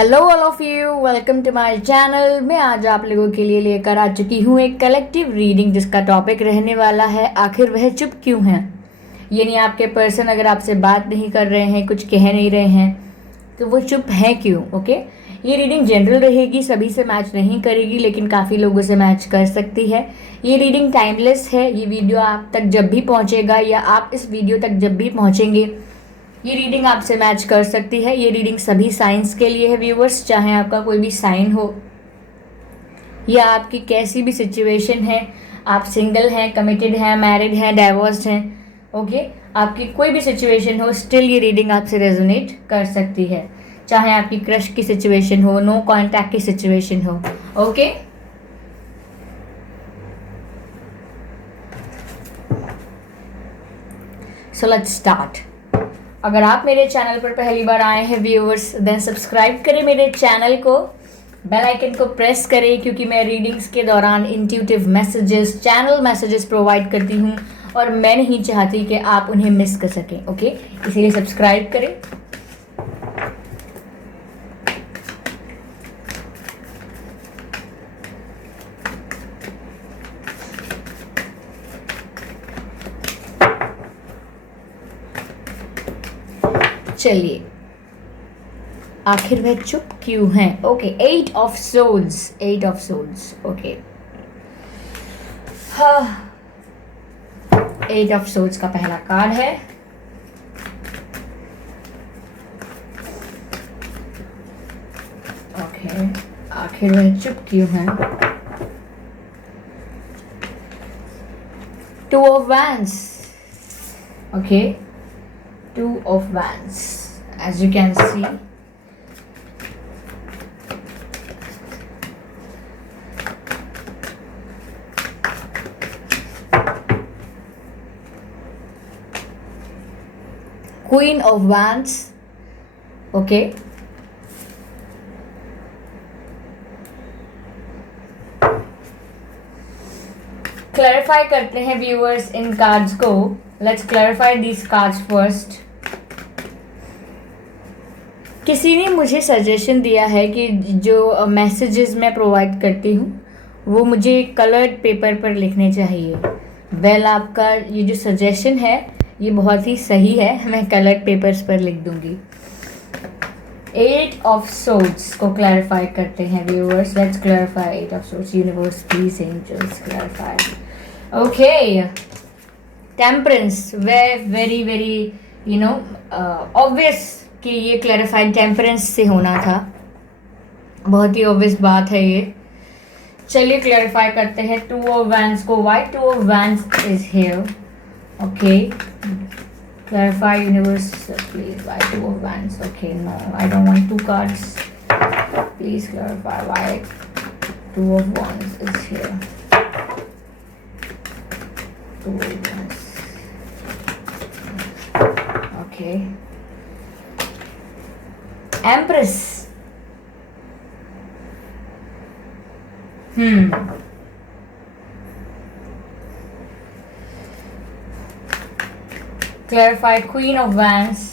Hello all of you, welcome to my channel. मैं आज आप लोगों के लिए लेकर आ चुकी हूँ एक कलेक्टिव रीडिंग जिसका टॉपिक रहने वाला है आखिर वह चुप क्यों है। यानी आपके पर्सन अगर आपसे बात नहीं कर रहे हैं, कुछ कह नहीं रहे हैं, तो वो चुप है क्यों। ओके, ये रीडिंग जनरल रहेगी, सभी से मैच नहीं करेगी, लेकिन काफ़ी लोगों से मैच कर सकती है। ये रीडिंग टाइमलेस है। ये वीडियो आप तक जब भी पहुँचेगा या आप इस वीडियो तक जब भी पहुँचेंगे, ये रीडिंग आपसे मैच कर सकती है। ये रीडिंग सभी साइंस के लिए है व्यूवर्स, चाहे आपका कोई भी साइन हो या आपकी कैसी भी सिचुएशन है, आप सिंगल हैं, कमिटेड हैं, मैरिड हैं, डाइवोर्स्ड हैं, ओके, आपकी कोई भी सिचुएशन हो, स्टिल ये रीडिंग आपसे रेजोनेट कर सकती है। चाहे आपकी क्रश की सिचुएशन हो, नो कॉन्टैक्ट की सिचुएशन हो, ओके। So let's start. अगर आप मेरे चैनल पर पहली बार आए हैं व्यूअर्स, देन सब्सक्राइब करें मेरे चैनल को, बेल आइकन को प्रेस करें, क्योंकि मैं रीडिंग्स के दौरान intuitive messages, channel messages provide करती हूँ और मैं नहीं चाहती कि आप उन्हें मिस कर सकें। ओके, इसीलिए सब्सक्राइब करें। चलिए, आखिर वह चुप क्यों है। Okay, 8 of souls, 8 of souls. Okay, हाँ, 8 ऑफ सोल्स का पहला कार्ड है। ओके, आखिर वह चुप क्यों है। 2 of wands. Okay, 2 of Wands, as you can see. Queen of Wands. Okay. Clarify करते हैं व्यूअर्स इन कार्ड्स को। Let's clarify this cards first. किसी ने मुझे सजेशन दिया है कि जो मैसेजेस मैं प्रोवाइड करती हूँ वो मुझे कलर्ड पेपर पर लिखने चाहिए। वेल, आपका ये जो सजेशन है ये बहुत ही सही है, मैं कलर्ड पेपर्स पर लिख दूँगी। 8 ऑफ सोर्ड्स को क्लैरिफाई करते हैं viewers. Let's clarify 8 of swords. Universe, please, angels, clarify. Okay, temperance, very very obvious कि ये क्लैरिफाइड टेम्परेंस से होना था। बहुत ही ऑब्वियस बात है ये। चलिए क्लैरिफाई करते हैं 2 ऑफ वैंड्स को। Why 2 of wands is here. Okay, clarify universe please, why 2 of wands. Okay, no, I don't want 2 cards. Please clarify why 2 of wands is here. 2 of wands. Okay, Empress. Clarify Queen of Wands.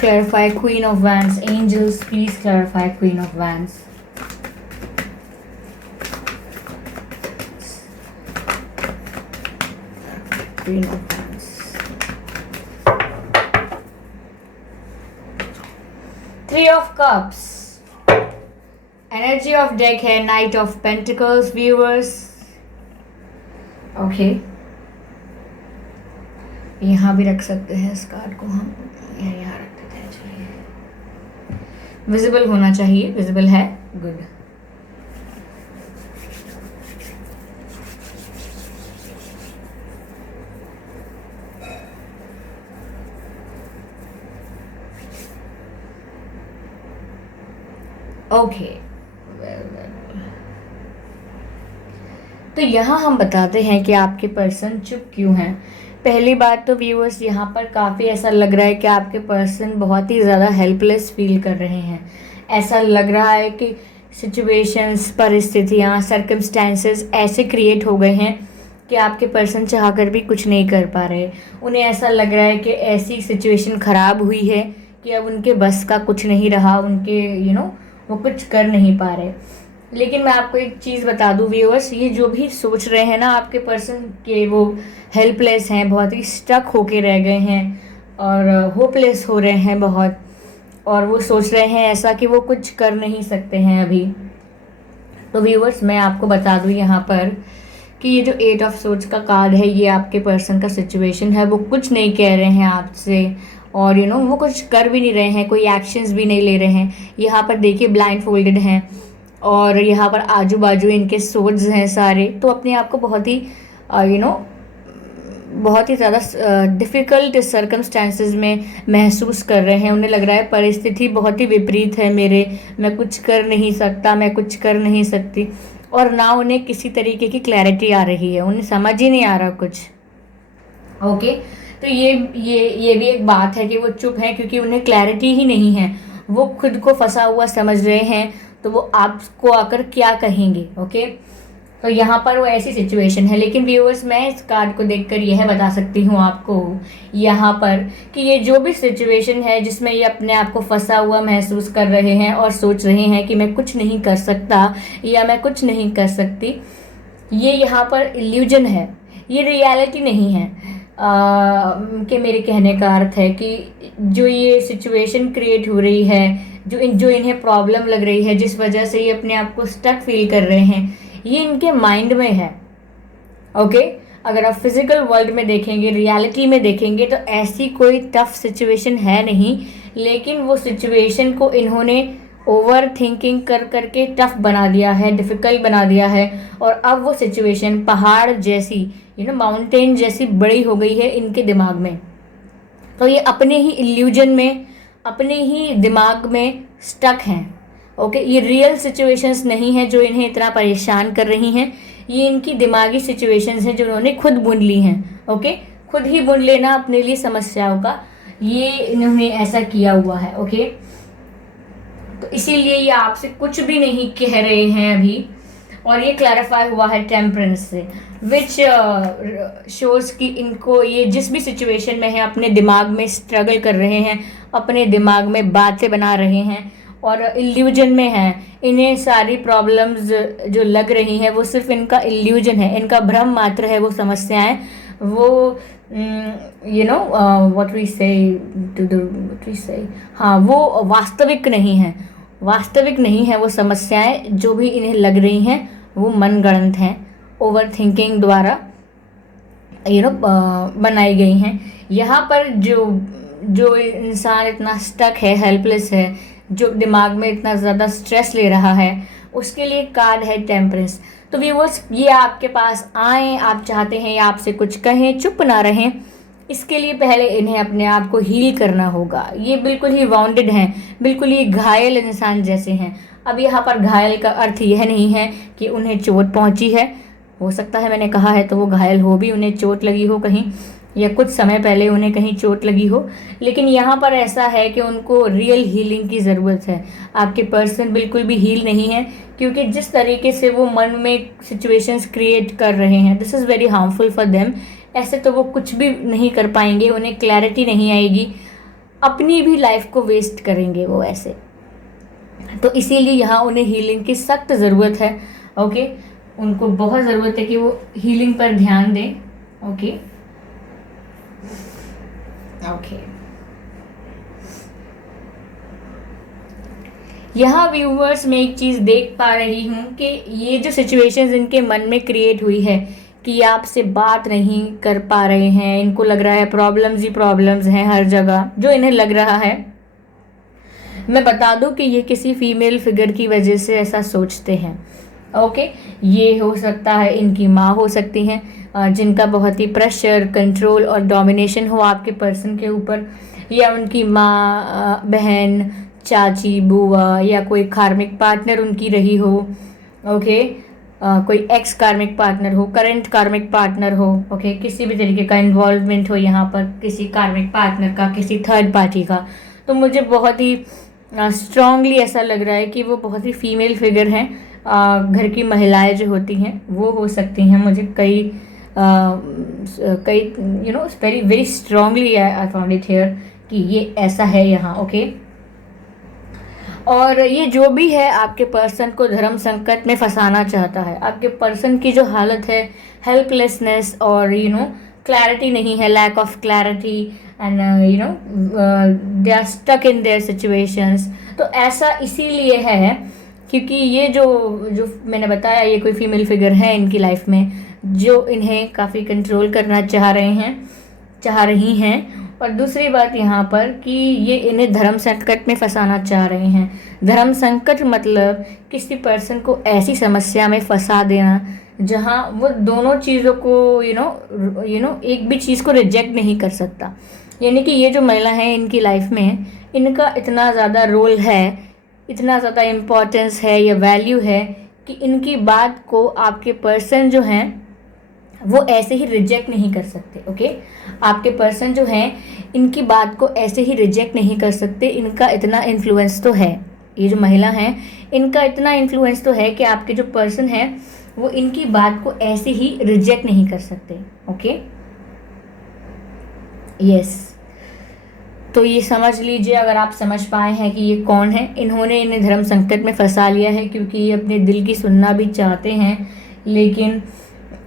Clarify Queen of Wands. Angels, please clarify Queen of Wands. Queen of Wands. 3 of Cups. Energy of deck है Knight of Pentacles viewers. Okay. यहाँ भी रख सकते हैं इस card को हम, यहाँ रख देते हैं। चाहिए विजिबल होना चाहिए, विजिबल है, गुड। ओके, तो यहाँ हम बताते हैं कि आपके पर्सन चुप क्यों हैं। पहली बात तो व्यूअर्स, यहाँ पर काफ़ी ऐसा लग रहा है कि आपके पर्सन बहुत ही ज़्यादा हेल्पलेस फील कर रहे हैं। ऐसा लग रहा है कि सिचुएशंस, परिस्थितियाँ, सर्कमस्टेंसेस ऐसे क्रिएट हो गए हैं कि आपके पर्सन चाहकर भी कुछ नहीं कर पा रहे। उन्हें ऐसा लग रहा है कि ऐसी सिचुएशन ख़राब हुई है कि अब उनके बस का कुछ नहीं रहा, उनके वो कुछ कर नहीं पा रहे। लेकिन मैं आपको एक चीज़ बता दूं व्यूअर्स, ये जो भी सोच रहे हैं ना आपके पर्सन के, वो हेल्पलेस हैं, बहुत ही स्टक होके रह गए हैं और होपलेस हो रहे हैं बहुत, और वो सोच रहे हैं ऐसा कि वो कुछ कर नहीं सकते हैं अभी। तो व्यूअर्स मैं आपको बता दूं यहाँ पर कि ये जो 8 ऑफ सोर्ड्स का कार्ड है, ये आपके पर्सन का सिचुएशन है। वो कुछ नहीं कह रहे हैं आपसे और वो कुछ कर भी नहीं रहे हैं, कोई एक्शंस भी नहीं ले रहे हैं। यहाँ पर देखिए ब्लाइंड फोल्डेड हैं और यहाँ पर आजू बाजू इनके सोर्ड्स हैं सारे। तो अपने आप को बहुत ही बहुत ही ज़्यादा डिफ़िकल्ट सर्कमस्टेंसेस में महसूस कर रहे हैं। उन्हें लग रहा है परिस्थिति बहुत ही विपरीत है मेरे, मैं कुछ कर नहीं सकता, मैं कुछ कर नहीं सकती, और ना उन्हें किसी तरीके की क्लैरिटी आ रही है, उन्हें समझ ही नहीं आ रहा कुछ। ओके, तो ये भी एक बात है कि वो चुप हैं क्योंकि उन्हें क्लैरिटी ही नहीं है। वो खुद को फंसा हुआ समझ रहे हैं, तो वो आपको आकर क्या कहेंगे। ओके, तो यहाँ पर वो ऐसी सिचुएशन है। लेकिन व्यूअर्स मैं इस कार्ड को देखकर यह बता सकती हूँ आपको यहाँ पर कि ये जो भी सिचुएशन है जिसमें ये अपने आप को फंसा हुआ महसूस कर रहे हैं और सोच रहे हैं कि मैं कुछ नहीं कर सकता या मैं कुछ नहीं कर सकती, ये यहाँ पर इल्यूजन है, ये रियलिटी नहीं है। कि मेरे कहने का अर्थ है कि जो ये सिचुएशन क्रिएट हो रही है, जो इन्हें प्रॉब्लम लग रही है, जिस वजह से ये अपने आप को स्टक फील कर रहे हैं, ये इनके माइंड में है। ओके, अगर आप फिजिकल वर्ल्ड में देखेंगे, रियलिटी में देखेंगे, तो ऐसी कोई टफ सिचुएशन है नहीं, लेकिन वो सिचुएशन को इन्होंने ओवर थिंकिंग कर करके टफ बना दिया है, डिफ़िकल्ट बना दिया है, और अब वो सिचुएशन पहाड़ जैसी माउंटेन जैसी बड़ी हो गई है इनके दिमाग में। तो ये अपने ही इल्यूजन में, अपने ही दिमाग में स्टक हैं। ओके, ये रियल सिचुएशंस नहीं है जो इन्हें इतना परेशान कर रही हैं, ये इनकी दिमागी सिचुएशंस हैं जो उन्होंने खुद बुन ली हैं। ओके, खुद ही बुन लेना अपने लिए समस्याओं का, ये इन्होंने ऐसा किया हुआ है। ओके, तो इसीलिए ये आपसे कुछ भी नहीं कह रहे हैं अभी, और ये क्लैरिफाई हुआ है टेम्परेंस से, विच शोज़ कि इनको ये जिस भी सिचुएशन में है अपने दिमाग में स्ट्रगल कर रहे हैं, अपने दिमाग में बातें बना रहे हैं और इल्यूजन में हैं। इन्हें सारी प्रॉब्लम्स जो लग रही हैं वो सिर्फ इनका इल्यूजन है, इनका भ्रम मात्र है। वो समस्याएं, वो व्हाट वी से हाँ, वो वास्तविक नहीं है, वास्तविक नहीं है। वो समस्याएं जो भी इन्हें लग रही हैं वो मनगढ़ंत हैं, ओवर थिंकिंग द्वारा बनाई गई हैं। यहाँ पर जो इंसान इतना स्टक है, हेल्पलेस है, जो दिमाग में इतना ज़्यादा स्ट्रेस ले रहा है, उसके लिए कार्ड है टेम्परेंस। तो व्यूअर्स, ये आपके पास आए, आप चाहते हैं ये आपसे कुछ कहें, चुप ना रहें, इसके लिए पहले इन्हें अपने आप को हील करना होगा। ये बिल्कुल ही वाउंडेड हैं, बिल्कुल ही घायल इंसान जैसे हैं। अब यहाँ पर घायल का अर्थ यह नहीं है कि उन्हें चोट पहुँची है, हो सकता है मैंने कहा है तो वो घायल हो भी, उन्हें चोट लगी हो कहीं, या कुछ समय पहले उन्हें कहीं चोट लगी हो, लेकिन यहाँ पर ऐसा है कि उनको रियल हीलिंग की ज़रूरत है। आपके पर्सन बिल्कुल भी हील नहीं है, क्योंकि जिस तरीके से वो मन में सिचुएशंस क्रिएट कर रहे हैं, this is very harmful for them. ऐसे तो वो कुछ भी नहीं कर पाएंगे, उन्हें क्लैरिटी नहीं आएगी, अपनी भी लाइफ को वेस्ट करेंगे वो ऐसे। तो इसीलिए यहाँ उन्हें हीलिंग की सख्त ज़रूरत है। ओके, उनको बहुत ज़रूरत है कि वो हीलिंग पर ध्यान दें। ओके, यहाँ व्यूवर्स मैं एक चीज़ देख पा रही हूँ कि ये जो सिचुएशंस इनके मन में क्रिएट हुई है कि ये आपसे बात नहीं कर पा रहे हैं, इनको लग रहा है प्रॉब्लम्स ही प्रॉब्लम्स हैं हर जगह, जो इन्हें लग रहा है। मैं बता दूं कि ये किसी फीमेल फिगर की वजह से ऐसा सोचते हैं। ओके, ये हो सकता है इनकी माँ हो सकती हैं, जिनका बहुत ही प्रेशर, कंट्रोल और डोमिनेशन हो आपके पर्सन के ऊपर, या उनकी माँ, बहन, चाची, बुआ, या कोई कार्मिक पार्टनर उनकी रही हो। ओके, कोई एक्स कार्मिक पार्टनर हो, करंट कार्मिक पार्टनर हो। ओके, किसी भी तरीके का इन्वॉल्वमेंट हो यहाँ पर किसी कार्मिक पार्टनर का, किसी थर्ड पार्टी का। तो मुझे बहुत ही स्ट्रांगली ऐसा लग रहा है कि वो बहुत ही फीमेल फिगर हैं। घर की महिलाएं जो होती हैं वो हो सकती हैं। मुझे कई very very strongly I found it here कि ये ऐसा है यहाँ। ओके, और ये जो भी है आपके पर्सन को धर्म संकट में फंसाना चाहता है। आपके पर्सन की जो हालत है, हेल्पलेसनेस और क्लैरिटी नहीं है, lack of clarity, and they are stuck in their situations. तो ऐसा इसीलिए है क्योंकि ये जो जो मैंने बताया, ये कोई फीमेल फिगर है इनकी लाइफ में जो इन्हें काफ़ी कंट्रोल करना चाह रही हैं। और दूसरी बात यहाँ पर कि ये इन्हें धर्म संकट में फंसाना चाह रहे हैं। धर्म संकट मतलब किसी पर्सन को ऐसी समस्या में फंसा देना जहाँ वो दोनों चीज़ों को एक भी चीज़ को रिजेक्ट नहीं कर सकता। यानी कि ये जो महिला है इनकी लाइफ में, इनका इतना ज़्यादा रोल है, इतना ज़्यादा इम्पोर्टेंस है या वैल्यू है कि इनकी बात को आपके पर्सन जो हैं वो ऐसे ही रिजेक्ट नहीं कर सकते। ओके, आपके पर्सन जो हैं इनकी बात को ऐसे ही रिजेक्ट नहीं कर सकते। इनका इतना इन्फ्लुएंस तो है, ये जो महिला हैं इनका इतना इन्फ्लुएंस तो है कि आपके जो पर्सन हैं वो इनकी बात को ऐसे ही रिजेक्ट नहीं कर सकते। ओके, यस, तो ये समझ लीजिए, अगर आप समझ पाए हैं कि ये कौन है। इन्होंने इन्हें धर्म संकट में फंसा लिया है क्योंकि ये अपने दिल की सुनना भी चाहते हैं, लेकिन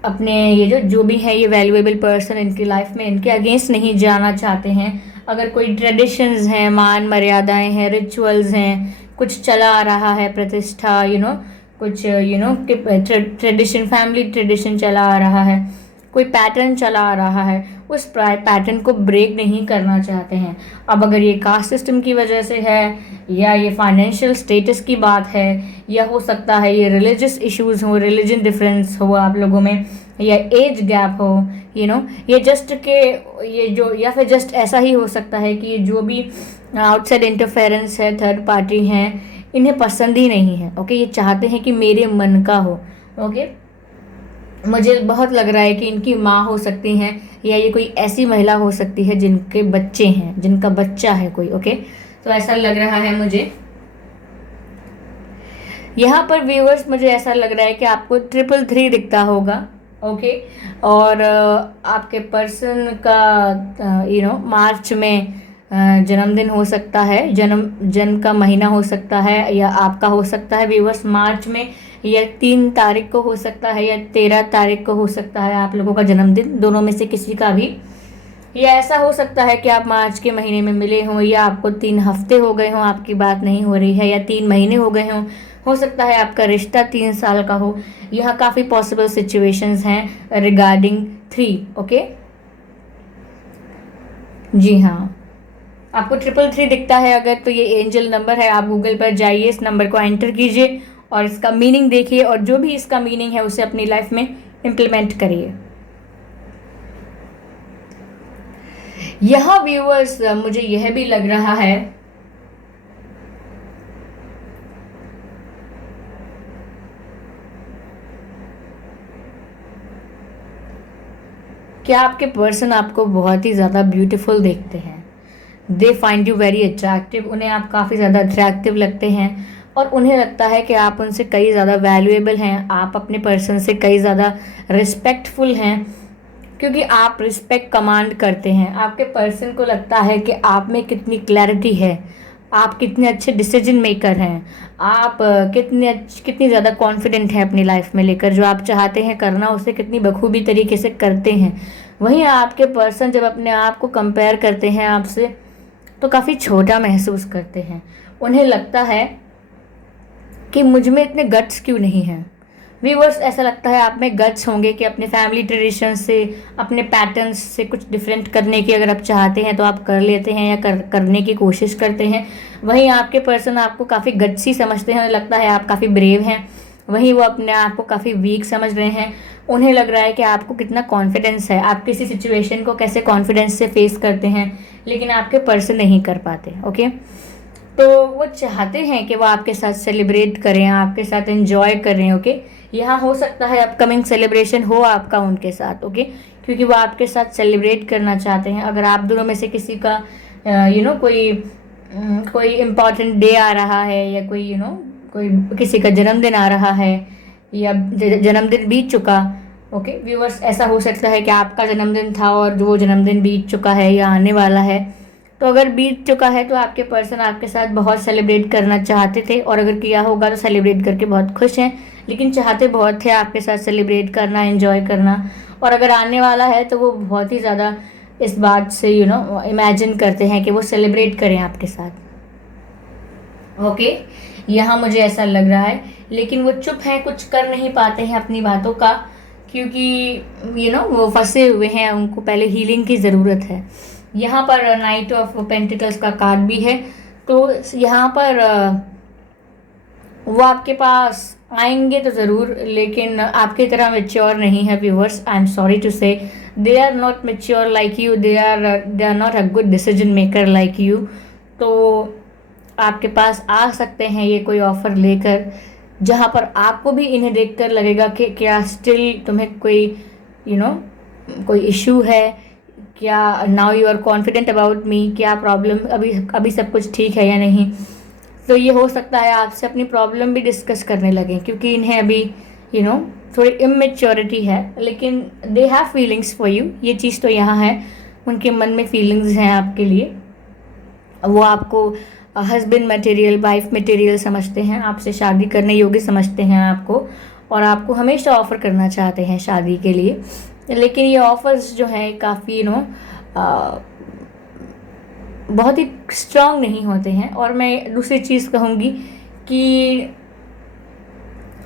अपने ये जो भी है ये वैल्यूएबल पर्सन इनकी लाइफ में इनके अगेंस्ट नहीं जाना चाहते हैं। अगर कोई ट्रेडिशंस हैं, मान मर्यादाएं हैं, रिचुअल्स हैं, कुछ चला आ रहा है, प्रतिष्ठा कुछ ट्रेडिशन, फैमिली ट्रेडिशन चला आ रहा है, कोई पैटर्न चला आ रहा है, उस पैटर्न को ब्रेक नहीं करना चाहते हैं। अब अगर ये कास्ट सिस्टम की वजह से है या ये फाइनेंशियल स्टेटस की बात है या हो सकता है ये रिलीजियस इश्यूज़ हो, रिलीजन डिफरेंस हो आप लोगों में, या एज गैप हो, ये जस्ट के ये जो, या फिर जस्ट ऐसा ही हो सकता है कि ये जो भी आउटसाइड इंटरफेरेंस है, थर्ड पार्टी हैं, इन्हें पसंद ही नहीं है। ओके, ये चाहते हैं कि मेरे मन का हो। ओके, मुझे बहुत लग रहा है कि इनकी माँ हो सकती हैं या ये कोई ऐसी महिला हो सकती है जिनके बच्चे हैं, जिनका बच्चा है कोई। ओके, तो ऐसा लग रहा है मुझे यहाँ पर व्यूअर्स। मुझे ऐसा लग रहा है कि आपको 333 दिखता होगा। ओके, और आपके पर्सन का मार्च में जन्मदिन हो सकता है, जन्म का महीना हो सकता है या आपका हो सकता है व्यूअर्स मार्च में, या 3 तारीख को हो सकता है या 13 तारीख को हो सकता है आप लोगों का जन्मदिन, दोनों में से किसी का भी। या ऐसा हो सकता है कि आप मार्च के महीने में मिले हों, या आपको 3 हफ्ते हो गए हों आपकी बात नहीं हो रही है, या 3 महीने हो गए हों, हो सकता है आपका रिश्ता 3 साल का हो। यहाँ काफ़ी पॉसिबल सिचुएशंस हैं रिगार्डिंग 3। ओके, जी हाँ, आपको 333 दिखता है अगर, तो ये एंजल नंबर है। आप गूगल पर जाइए, इस नंबर को एंटर कीजिए और इसका मीनिंग देखिए, और जो भी इसका मीनिंग है उसे अपनी लाइफ में इम्प्लीमेंट करिए। यहाँ व्यूअर्स मुझे यह भी लग रहा है कि आपके पर्सन आपको बहुत ही ज़्यादा ब्यूटीफुल देखते हैं। They find you very attractive, उन्हें आप काफ़ी ज़्यादा अट्रैक्टिव लगते हैं और उन्हें लगता है कि आप उनसे कई ज़्यादा वैल्यूएबल हैं, आप अपने पर्सन से कई ज़्यादा रिस्पेक्टफुल हैं क्योंकि आप रिस्पेक्ट कमांड करते हैं। आपके पर्सन को लगता है कि आप में कितनी क्लैरिटी है, आप कितने अच्छे डिसीजन मेकर हैं, आप कितनी ज़्यादा कॉन्फिडेंट हैं अपनी लाइफ में लेकर, जो आप चाहते हैं करना उसे कितनी बखूबी तरीके से करते हैं। वहीं आपके पर्सन जब अपने आप को कंपेयर करते हैं आपसे तो काफ़ी छोटा महसूस करते हैं। उन्हें लगता है कि मुझ में इतने गट्स क्यों नहीं हैं। व्यूअर्स, ऐसा लगता है आप में गट्स होंगे कि अपने फैमिली ट्रेडिशन से, अपने पैटर्न्स से कुछ डिफरेंट करने की अगर आप चाहते हैं तो आप कर लेते हैं या करने की कोशिश करते हैं। वहीं आपके पर्सन आपको काफ़ी गट्सी समझते हैं, लगता है आप काफ़ी ब्रेव हैं। वहीं वो अपने आप को काफ़ी वीक समझ रहे हैं। उन्हें लग रहा है कि आपको कितना कॉन्फिडेंस है, आप किसी सिचुएशन को कैसे कॉन्फिडेंस से फेस करते हैं, लेकिन आपके पर्सन नहीं कर पाते। ओके, तो वो चाहते हैं कि वो आपके साथ सेलिब्रेट करें, आपके साथ एंजॉय करें। ओके, यहाँ हो सकता है अपकमिंग सेलिब्रेशन हो आपका उनके साथ। ओके, क्योंकि वो आपके साथ सेलिब्रेट करना चाहते हैं। अगर आप दोनों में से किसी का कोई कोई इम्पॉर्टेंट डे आ रहा है या कोई कोई किसी का जन्मदिन आ रहा है या जन्मदिन बीत चुका। ओके व्यूअर्स, ऐसा हो सकता है कि आपका जन्मदिन था और वो जन्मदिन बीत चुका है या आने वाला है। तो अगर बीत चुका है तो आपके पर्सन आपके साथ बहुत सेलिब्रेट करना चाहते थे, और अगर किया होगा तो सेलिब्रेट करके बहुत खुश हैं, लेकिन चाहते बहुत थे आपके साथ सेलिब्रेट करना, एंजॉय करना। और अगर आने वाला है तो वो बहुत ही ज़्यादा इस बात से इमेजिन करते हैं कि वो सेलिब्रेट करें आपके साथ। ओके, यहाँ मुझे ऐसा लग रहा है, लेकिन वो चुप हैं, कुछ कर नहीं पाते हैं अपनी बातों का, क्योंकि वो फंसे हुए हैं, उनको पहले हीलिंग की ज़रूरत है। यहाँ पर नाइट ऑफ पेंटिकल्स का कार्ड भी है, तो यहाँ पर वो आपके पास आएंगे तो ज़रूर, लेकिन आपकी तरह मेच्योर नहीं है viewers. I am sorry to say, they are not mature like you, they are not a good decision maker like you. तो आपके पास आ सकते हैं ये कोई ऑफ़र लेकर, जहाँ पर आपको भी इन्हें देखकर लगेगा कि क्या स्टिल तुम्हें कोई कोई इशू है, क्या now you are confident about me, क्या प्रॉब्लम, अभी सब कुछ ठीक है या नहीं। तो ये हो सकता है आपसे अपनी प्रॉब्लम भी डिस्कस करने लगें, क्योंकि इन्हें अभी थोड़ी इमेच्योरिटी है, लेकिन they have feelings for you. ये चीज़ तो यहाँ है, उनके मन में फीलिंग्स हैं आपके लिए। वो आपको हस्बैंड मटेरियल, वाइफ मटेरियल समझते हैं, आपसे शादी करने योग्य समझते हैं आपको, और आपको हमेशा ऑफ़र करना चाहते हैं शादी के लिए। लेकिन ये ऑफ़र्स जो हैं काफ़ी बहुत ही स्ट्रांग नहीं होते हैं। और मैं दूसरी चीज़ कहूँगी कि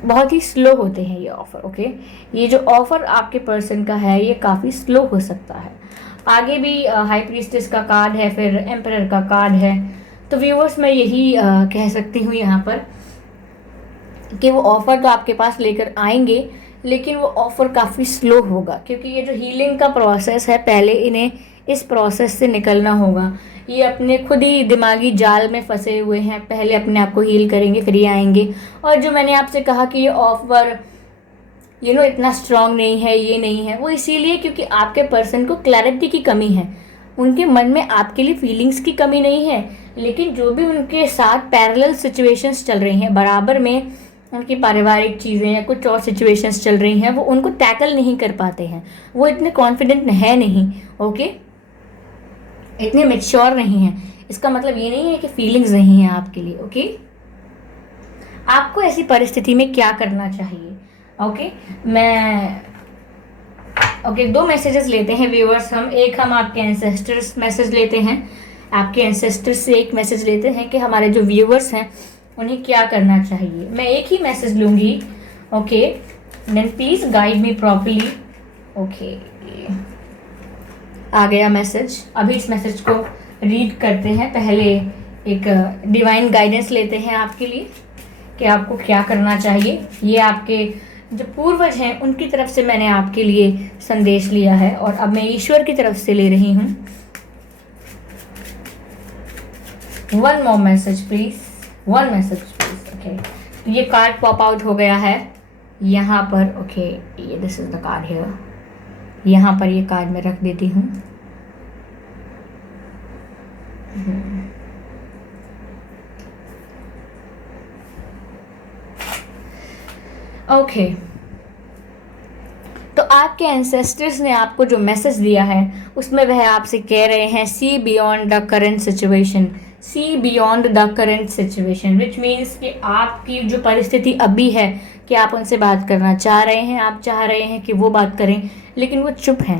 बहुत ही स्लो होते हैं ये ऑफ़र। ओके, ये जो ऑफ़र आपके पर्सन का है ये काफ़ी स्लो हो सकता है। आगे भी हाई प्रीस्टेस का कार्ड है, फिर एम्परर का कार्ड है। तो व्यूअर्स, मैं यही कह सकती हूँ यहाँ पर कि वो ऑफ़र तो आपके पास लेकर आएंगे, लेकिन वो ऑफ़र काफ़ी स्लो होगा, क्योंकि ये जो हीलिंग का प्रोसेस है, पहले इन्हें इस प्रोसेस से निकलना होगा। ये अपने खुद ही दिमागी जाल में फंसे हुए हैं, पहले अपने आप को हील करेंगे फिर ये आएंगे। और जो मैंने आपसे कहा कि ये ऑफ़र इतना स्ट्रांग नहीं है, ये नहीं है, वो इसीलिए क्योंकि आपके पर्सन को क्लैरिटी की कमी है। उनके मन में आपके लिए फीलिंग्स की कमी नहीं है, लेकिन जो भी उनके साथ पैरेलल सिचुएशंस चल रही हैं, बराबर में उनकी पारिवारिक चीज़ें या कुछ और सिचुएशंस चल रही हैं, वो उनको टैकल नहीं कर पाते हैं। वो इतने कॉन्फिडेंट है नहीं, ओके, इतने मेच्योर नहीं हैं। इसका मतलब ये नहीं है कि फीलिंग्स नहीं है आपके लिए। ओके, आपको ऐसी परिस्थिति में क्या करना चाहिए? ओके, दो मैसेजेस लेते हैं व्यूअर्स हम। एक हम आपके एंसेस्टर्स मैसेज लेते हैं, आपके एंसेस्टर्स से एक मैसेज लेते हैं कि हमारे जो व्यूअर्स हैं उन्हें क्या करना चाहिए। मैं एक ही मैसेज लूँगी। Okay, then please guide me properly. Okay, आ गया मैसेज। अभी इस मैसेज को रीड करते हैं। पहले एक डिवाइन गाइडेंस लेते हैं आपके लिए कि आपको क्या करना चाहिए। ये आपके जो पूर्वज हैं उनकी तरफ से मैंने आपके लिए संदेश लिया है, और अब मैं ईश्वर की तरफ से ले रही हूँ। One more message please, one message please. Okay, ये कार्ड पॉप आउट हो गया है यहाँ पर। ओके, ये this is the card here. यहाँ पर ये कार्ड मैं रख देती हूँ। ओके, तो आपके एंसेस्टर्स ने आपको जो मैसेज दिया है उसमें वह आपसे कह रहे हैं see beyond the current situation, see beyond the current situation, which means कि आपकी जो परिस्थिति अभी है कि आप उनसे बात करना चाह रहे हैं, आप चाह रहे हैं कि वो बात करें, लेकिन वो चुप हैं।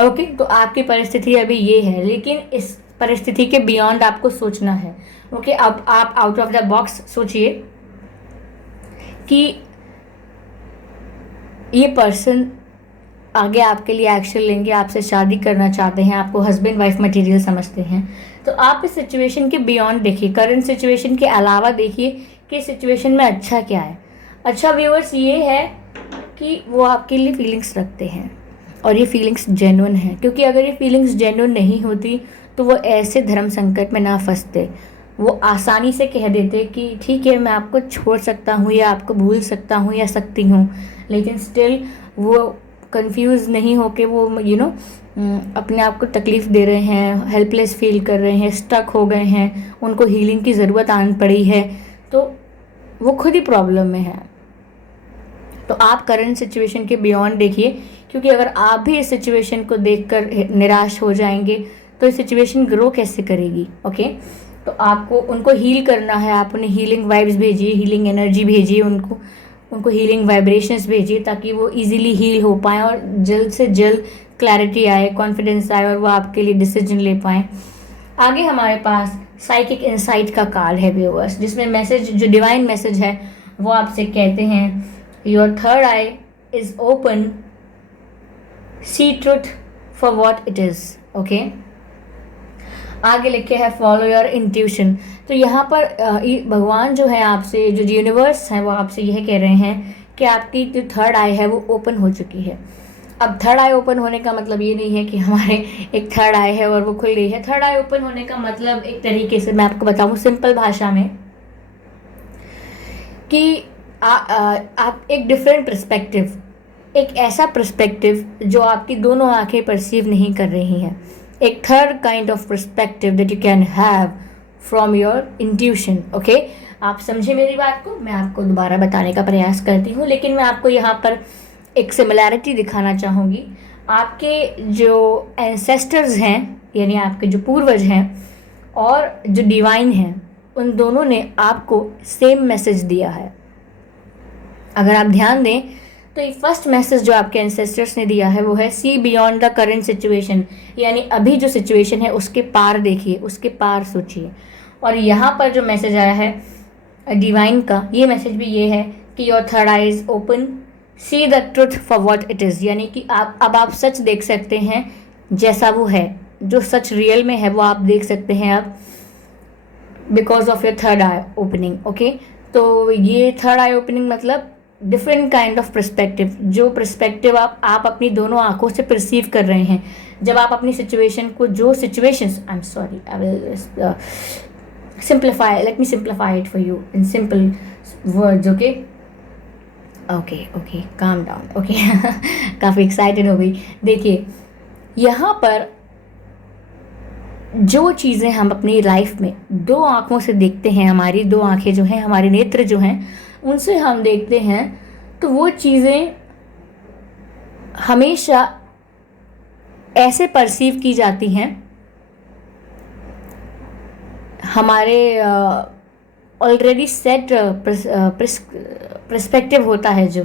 ओके, तो आपकी परिस्थिति अभी ये है, लेकिन इस परिस्थिति के बियॉन्ड आपको सोचना है। ओके, अब आप आउट ऑफ द बॉक्स सोचिए कि ये पर्सन आगे आपके लिए एक्शन लेंगे, आपसे शादी करना चाहते हैं, आपको हस्बैंड वाइफ मटेरियल समझते हैं। तो आप इस सिचुएशन के बियॉन्ड देखिए, करंट सिचुएशन के अलावा देखिए कि सिचुएशन में अच्छा क्या है। अच्छा व्यूअर्स, ये है कि वो आपके लिए फीलिंग्स रखते हैं और ये फीलिंग्स जेन्युइन हैं, क्योंकि अगर ये फीलिंग्स जेन्युइन नहीं होती तो वो ऐसे धर्म संकट में ना फंसते। वो आसानी से कह देते कि ठीक है, मैं आपको छोड़ सकता हूँ या आपको भूल सकता हूँ या सकती हूँ, लेकिन स्टिल वो कंफ्यूज नहीं होके वो अपने आप को तकलीफ़ दे रहे हैं, हेल्पलेस फील कर रहे हैं, स्टक हो गए हैं, उनको हीलिंग की ज़रूरत आन पड़ी है, तो वो खुद ही प्रॉब्लम में है। तो आप करंट सिचुएशन के बियॉन्ड देखिए, क्योंकि अगर आप भी इस सिचुएशन को देखकर निराश हो जाएंगे तो ये सिचुएशन ग्रो कैसे करेगी। ओके, तो आपको उनको हील करना है। आप उन्हें हीलिंग वाइब्स भेजिए, हीलिंग एनर्जी भेजिए, उनको हीलिंग वाइब्रेशंस भेजिए, ताकि वो इजीली हील हो पाएँ और जल्द से जल्द क्लैरिटी आए, कॉन्फिडेंस आए और वो आपके लिए डिसीजन ले पाएँ। आगे हमारे पास साइकिक इंसाइट का कार्ड है व्यूअर्स, जिसमें मैसेज, जो डिवाइन मैसेज है वो आपसे कहते हैं, your third eye is open, see truth for what it is. Okay, आगे लिखे है फॉलो योर इंट्यूशन। तो यहाँ पर भगवान जो है आपसे, जो यूनिवर्स है वो आपसे यह कह रहे हैं कि आपकी जो थर्ड आई है वो ओपन हो चुकी है। अब थर्ड आई ओपन होने का मतलब ये नहीं है कि हमारे एक थर्ड आई है और वो खुल गई है। थर्ड आई ओपन होने का मतलब एक तरीके से मैं आपको बताऊँ सिंपल भाषा में, कि आप एक डिफरेंट पर्सपेक्टिव, एक ऐसा पर्सपेक्टिव जो आपकी दोनों आंखें परसीव नहीं कर रही हैं, एक third kind of perspective that you can have from your intuition. Okay, आप समझे मेरी बात को, मैं आपको दोबारा बताने का प्रयास करती हूँ, लेकिन मैं आपको यहाँ पर एक सिमिलैरिटी दिखाना चाहूँगी। आपके जो एंसेस्टर्स हैं, यानी आपके जो पूर्वज हैं और जो डिवाइन हैं, उन दोनों ने आपको सेम मैसेज दिया है। अगर आप ध्यान दें तो ये फर्स्ट मैसेज जो आपके एंसेस्टर्स ने दिया है वो है सी बियॉन्ड द करंट सिचुएशन, यानी अभी जो सिचुएशन है उसके पार देखिए, उसके पार सोचिए। और यहाँ पर जो मैसेज आया है डिवाइन का, ये मैसेज भी ये है कि your third eye is open, see the truth for what it is, यानी कि आप सच देख सकते हैं जैसा वो है, जो सच रियल में है वो आप देख सकते हैं अब, because of your third I opening. Okay, तो ये थर्ड आई ओपनिंग मतलब डिफरेंट काइंड ऑफ पर्सपेक्टिव, जो पर्सपेक्टिव आप अपनी दोनों आंखों से परसीव कर रहे हैं। जब आप अपनी सिचुएशन को, जो situations, I am sorry, I will simplify, let me simplify it for you in simple words. Okay okay okay, calm down. Okay, काफ़ी एक्साइटेड हो गई। देखिए, यहाँ पर जो चीज़ें हम अपनी लाइफ में दो आँखों से देखते हैं, हमारी दो आँखें जो हैं, हमारे नेत्र जो हैं, उनसे हम देखते हैं, तो वो चीज़ें हमेशा ऐसे परसीव की जाती हैं, हमारे ऑलरेडी सेट पर्सपेक्टिव होता है जो,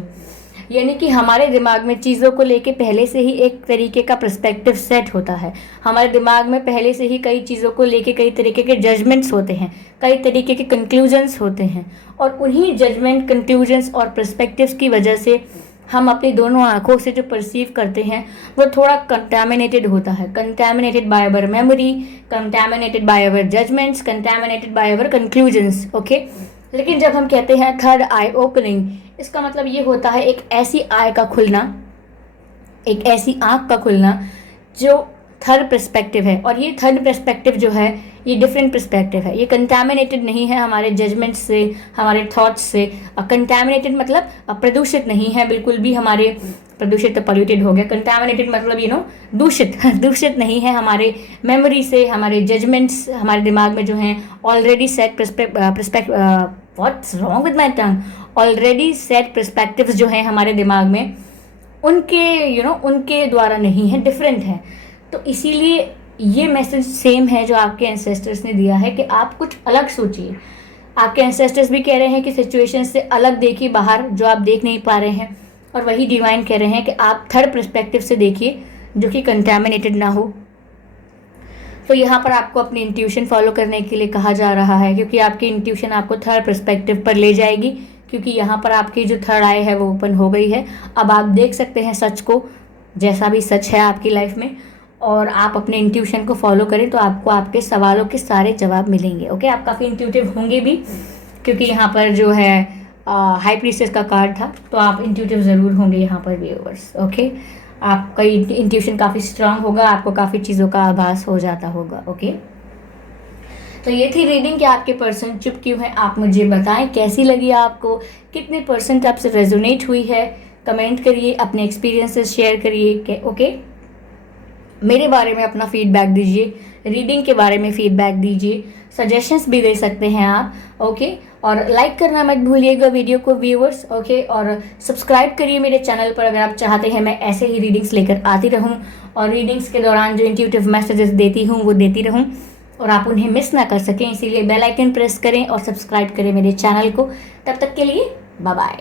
यानी कि हमारे दिमाग में चीज़ों को लेके पहले से ही एक तरीके का पर्सपेक्टिव सेट होता है। हमारे दिमाग में पहले से ही कई चीज़ों को लेके कई तरीके के जजमेंट्स होते हैं, कई तरीके के कंक्लूजन्स होते हैं, और उन्हीं जजमेंट, कंक्लूजन्स और पर्सपेक्टिव्स की वजह से हम अपनी दोनों आंखों से जो परसीव करते हैं वो थोड़ा कंटामिनेटेड होता है, contaminated by our memory, contaminated by our judgments, contaminated by our conclusions. Okay, लेकिन जब हम कहते हैं थर्ड आई ओपनिंग, इसका मतलब ये होता है एक ऐसी आई का खुलना, एक ऐसी आँख का खुलना जो थर्ड पर्सपेक्टिव है। और ये थर्ड पर्सपेक्टिव जो है ये डिफरेंट पर्सपेक्टिव है, ये कंटामिनेटेड नहीं है हमारे जजमेंट से, हमारे थॉट्स से। कंटामिनेटेड मतलब प्रदूषित नहीं है बिल्कुल भी, हमारे प्रदूषित तो पॉल्यूटेड हो गया, कंटामिनेटेड मतलब दूषित दूषित नहीं है हमारे मेमोरी से, हमारे जजमेंट्स हमारे दिमाग में जो हैं already set what's wrong with my tongue, already set perspectives जो हैं हमारे दिमाग में, उनके उनके द्वारा नहीं है, डिफरेंट है। तो इसीलिए ये मैसेज सेम है जो आपके एंसेस्टर्स ने दिया है कि आप कुछ अलग सोचिए। आपके एंसेस्टर्स भी कह रहे हैं कि सिचुएशन से अलग देखिए बाहर, जो आप देख नहीं पा रहे हैं, और वही डिवाइन कह रहे हैं कि आप थर्ड पर्सपेक्टिव से देखिए जो कि कंटामिनेटेड ना हो। तो यहाँ पर आपको अपनी इंट्यूशन फॉलो करने के लिए कहा जा रहा है, क्योंकि आपकी इंट्यूशन आपको थर्ड पर्सपेक्टिव पर ले जाएगी, क्योंकि यहाँ पर आपकी जो थर्ड आई है वो ओपन हो गई है। अब आप देख सकते हैं सच को, जैसा भी सच है आपकी लाइफ में, और आप अपने इंट्यूशन को फॉलो करें तो आपको आपके सवालों के सारे जवाब मिलेंगे। ओके, आप काफ़ी इंट्यूटिव होंगे भी, क्योंकि यहाँ पर जो है हाई प्रीस्टेस का कार्ड था, तो आप इंट्यूटिव ज़रूर होंगे यहाँ पर व्यूअर्स। ओके, आपका इंट्यूशन काफ़ी स्ट्रांग होगा, आपको काफ़ी चीज़ों का आभास हो जाता होगा। ओके, तो ये थी रीडिंग कि आपके पर्सन चुप क्यों है। आप मुझे बताएं कैसी लगी आपको, कितने % आपसे रेजोनेट हुई है, कमेंट करिए, अपने एक्सपीरियंसेस शेयर करिए, ओके। मेरे बारे में अपना फीडबैक दीजिए, रीडिंग के बारे में फीडबैक दीजिए, सजेशंस भी दे सकते हैं आप, ओके। और लाइक करना मत भूलिएगा वीडियो को व्यूअर्स, ओके। और सब्सक्राइब करिए मेरे चैनल पर अगर आप चाहते हैं मैं ऐसे ही रीडिंग्स लेकर आती रहूं और रीडिंग्स के दौरान जो इंट्यूटिव मैसेजेस देती हूं वो देती रहूं और आप उन्हें मिस ना कर सकें। इसीलिए बेल आइकन प्रेस करें और सब्सक्राइब करें मेरे चैनल को। तब तक के लिए बाय बाय।